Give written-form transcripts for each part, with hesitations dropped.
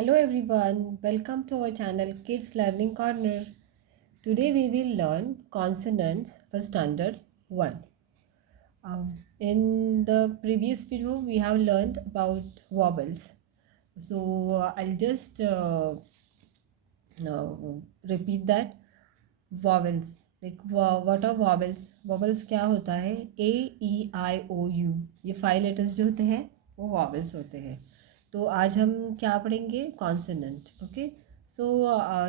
Hello everyone, welcome to our channel Kids Learning Corner. Today we will learn consonants for standard 1. In the previous video we have learned about vowels. So I'll just repeat that. Vowels, like what are vowels? Vowels क्या होता है? A, E, I, O, U, ये 5 letters जो होते हैं वो vowels होते हैं. तो आज हम क्या पढ़ेंगे? Consonant. Okay, so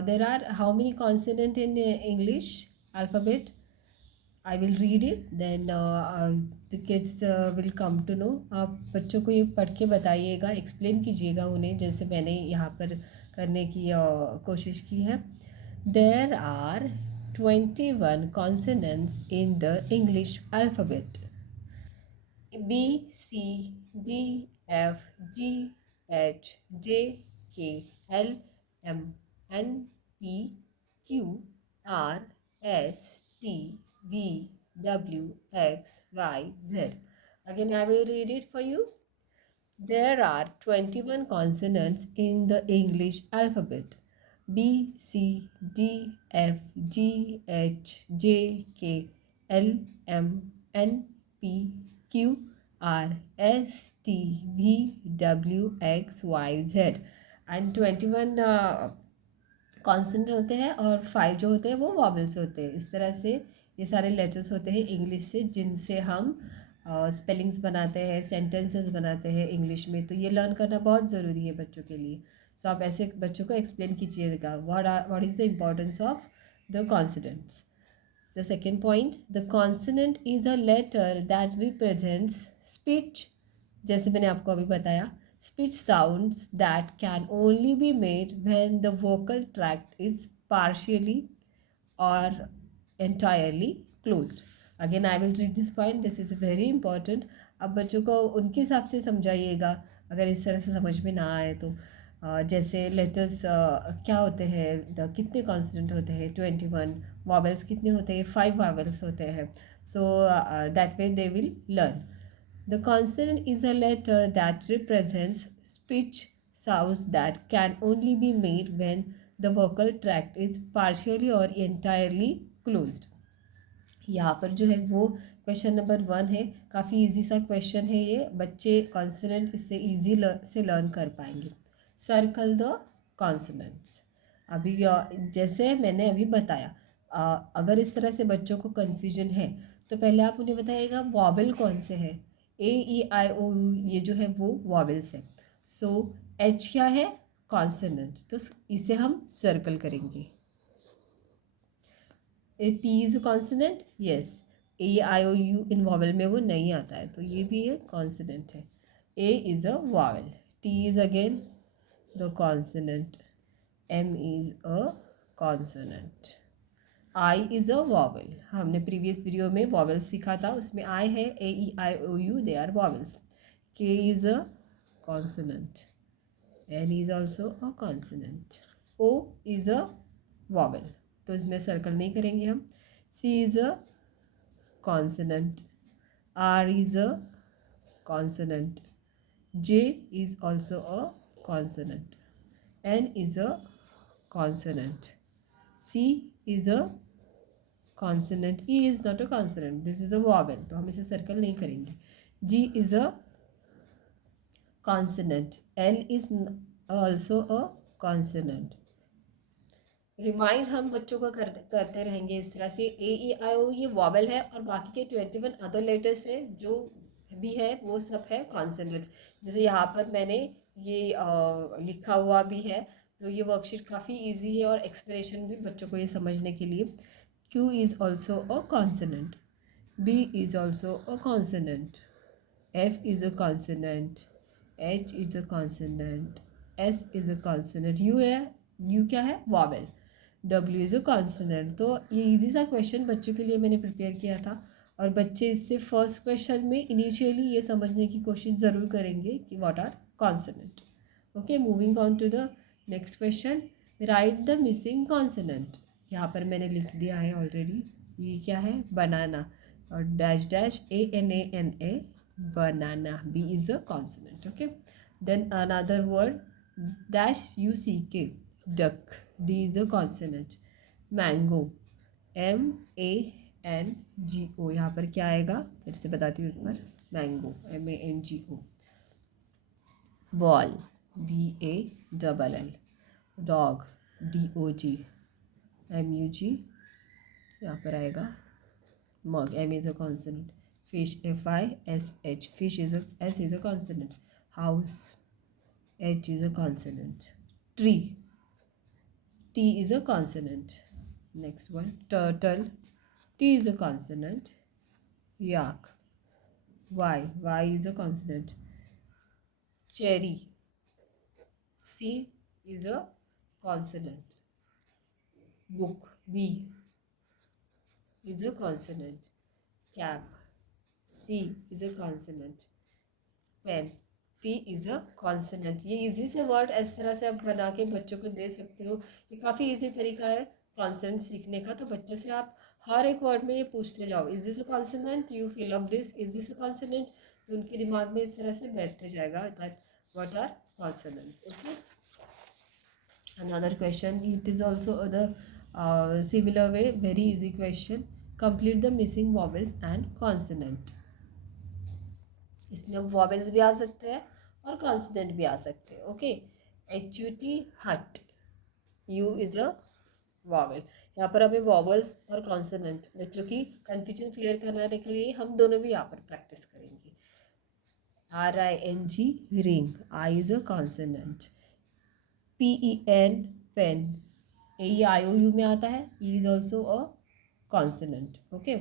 there are how many consonant in English alphabet? I will read it, then the kids will come to know. आप बच्चों को ये पढ़ के बताइएगा, एक्सप्लेन कीजिएगा उन्हें, जैसे मैंने यहाँ पर करने की कोशिश की है. There are 21 consonants in the English alphabet. B, C, D, F, G, H, J, K, L, M, N, P, Q, R, S, T, V, W, X, Y, Z. Again, I will read it for you. There are 21 consonants in the English alphabet. B, C, D, F, G, H, J, K, L, M, N, P, Q, R, S, T, V, W, X, Y, Z. And 21 constant होते हैं और 5 जो होते हैं वो vowels होते हैं. इस तरह से ये सारे लेटर्स होते हैं इंग्लिश से, जिनसे हम स्पेलिंग्स बनाते हैं, सेंटेंसेस बनाते हैं इंग्लिश में. तो ये लर्न करना बहुत ज़रूरी है बच्चों के लिए. सो आप ऐसे बच्चों को एक्सप्लेन कीजिएगा what is the importance of the consonants. The second point, the consonant is a letter that represents speech. जैसे मैंने आपको अभी बताया, speech sounds that can only be made when the vocal tract is partially or entirely closed. Again, I will read this point. This is very important. अब बच्चों को उनके हिसाब से समझाइएगा अगर इस तरह से समझ में ना आए तो. जैसे लेटर्स क्या होते हैं, कितने कॉन्सोनेंट होते हैं? 21. वॉवेल्स कितने होते हैं? 5 वॉवेल्स होते हैं. So that way they will learn. The consonant is a letter that represents speech sounds that can only be made when the vocal tract is partially or entirely closed. यहाँ पर जो है वो क्वेश्चन नंबर 1 है. काफ़ी easy सा question है ये. बच्चे कॉन्सोनेंट इससे इजी से लर्न कर पाएंगे. Circle the consonants. अभी जैसे मैंने अभी बताया, अगर इस तरह से बच्चों को कन्फ्यूजन है तो पहले आप उन्हें बताइएगा वॉवेल कौन से है. A, E, I, O, you ये जो है वो वॉवेल्स है. सो एच क्या है? कॉन्सोनेंट. तो इसे हम सर्कल करेंगे. A, P is consonant. Yes. A, I, O, U इन वॉवेल में वो नहीं आता है, तो ये भी एक कॉन्सोनेंट है. A is a vowel. T is again the consonant. M is a consonant. I is a vowel. हमने प्रीवियस वीडियो में वॉवेल्स सीखा था, उसमें आई है. A, E, I, O, U they are vowels. K is a consonant. N is also a consonant. O is a vowel, तो इसमें circle नहीं करेंगे हम. C is a consonant. R is a consonant. J is also a consonant. N is a consonant. C is a consonant. E is not a consonant, this is a vowel, तो हम इसे circle नहीं करेंगे. G is a consonant. L is also a consonant. Remind हम बच्चों को करते रहेंगे इस तरह से. ए, ई, आई, ओ ये वॉवेल है और बाकी के 21 अदर लेटर्स हैं जो भी है वो सब है कॉन्सोनेंट. जैसे यहाँ पर मैंने ये लिखा हुआ भी है, तो ये वर्कशीट काफ़ी इजी है और एक्सप्रेशन भी बच्चों को ये समझने के लिए. Q is also a consonant. B is also a consonant. F is a consonant. H is a consonant. S is a consonant. U है, U क्या है? Vowel. W is a consonant. तो ये इजी सा क्वेश्चन बच्चों के लिए मैंने प्रिपेयर किया था, और बच्चे इससे फर्स्ट क्वेश्चन में इनिशियली ये समझने की कोशिश ज़रूर करेंगे कि what are consonant. Okay, moving on to the next question. Right the missing consonant. यहाँ पर मैंने लिख दिया है ऑलरेडी. ये क्या है? बनाना. और dash dash A N A, banana. B is a consonant. Okay, then another word dash U C K duck, D is a consonant. Mango, MANGO, यहाँ पर क्या आएगा फिर से बताती हूँ एक बार, mango MANGO। Ball, BALL। Dog, DOG, MUG यहाँ पर आएगा। Mug, M is a consonant. Fish, FISH, fish is a S is a consonant. House, H is a consonant. Tree, T is a consonant. Next one, turtle, T is a consonant. Yak, Y is a consonant. Cherry, C is a consonant. Book, B is a consonant. Cap, C is a consonant. Pen, P is a consonant. ये easy से word इस तरह से आप बना के बच्चों को दे सकते हो। ये काफ़ी इजी तरीका है कॉन्सोनेंट सीखने का। तो बच्चों से आप हर एक वर्ड में ये पूछते जाओ, is this a consonant, you fill up this, is this a consonant. तो उनके दिमाग में इस तरह से बैठते जाएगा that what are consonants. Okay, another question, it is also the similar way, very easy question. Complete the missing vowels and consonant. इसमें अब वॉवेल्स भी आ सकते हैं और कॉन्सोनेंट भी आ सकते हैं। ओके, HUT, हट, U इज़ अ वॉवेल। यहाँ पर हमें वॉवेल्स और कॉन्सोनेंट बच्चों की कन्फ्यूजन क्लियर करने के लिए हम दोनों भी यहाँ पर प्रैक्टिस करेंगे। RING, ring, I is a consonant. PEN, pen, AEIOU में आता है, E is also a consonant. Okay,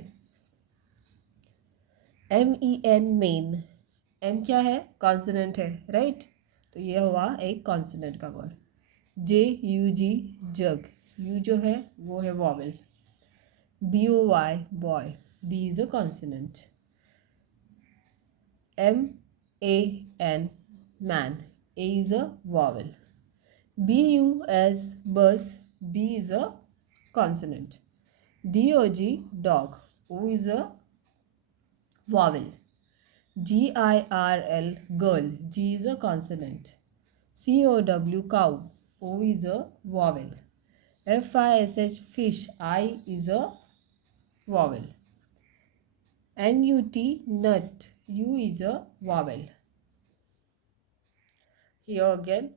MEN, men, M क्या है, कॉन्सोनेंट है, राइट। तो ये हुआ एक कॉन्सोनेंट का वर्ड। JUG, जग, U जो है वो है vowel. BOY, boy, B is a consonant. MAN, man, A is a vowel. BUS, बस, B is a consonant. DOG, dog, O is a vowel. GIRL, girl, G is a consonant. COW, cow, O is a vowel. FISH, fish, I is a vowel. NUT, nut, U is a vowel. Here again,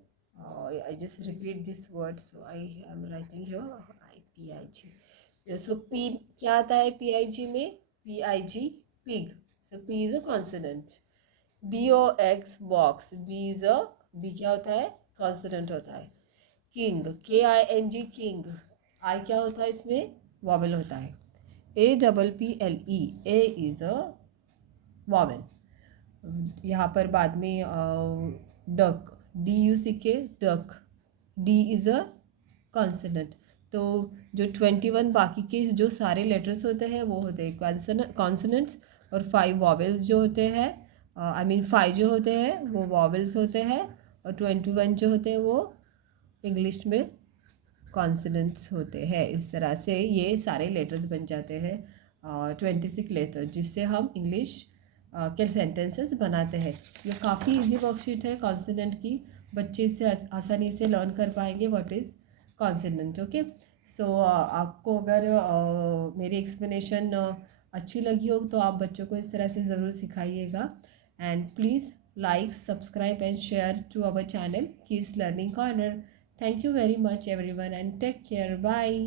I just repeat this word, so I am writing here IPIG. So P क्या आता है PIG में, PIG, pig. So P is a consonant. BOX, box, B क्या होता है, consonant होता है। King, KING, king, I क्या होता है इसमें, वॉवेल होता है। APPLE, A is a vowel. यहाँ पर बाद में duck, DUCK, duck, D is a consonant. तो जो 21 बाकी के जो सारे लेटर्स होते हैं वो होते हैं कॉन्सोनेंट्स, और 5 वॉवेल्स जो होते हैं, आई मीन 5 जो होते हैं वो वॉवेल्स होते हैं, और 21 जो होते हैं वो इंग्लिश में कॉन्सोनेंट्स होते हैं। इस तरह से ये सारे लेटर्स बन जाते हैं 26 लेटर, जिससे हम इंग्लिश के सेंटेंसेस बनाते हैं। ये काफ़ी इजी वर्कशीट है कॉन्सोनेंट की, बच्चे इससे आसानी से लर्न कर पाएंगे व्हाट इज़ कॉन्सोनेंट। ओके, सो आपको अगर मेरी एक्सप्लेनेशन अच्छी लगी हो तो आप बच्चों को इस तरह से ज़रूर सिखाइएगा। And please like, subscribe and share to our channel kids learning corner. Thank you very much everyone and take care. Bye.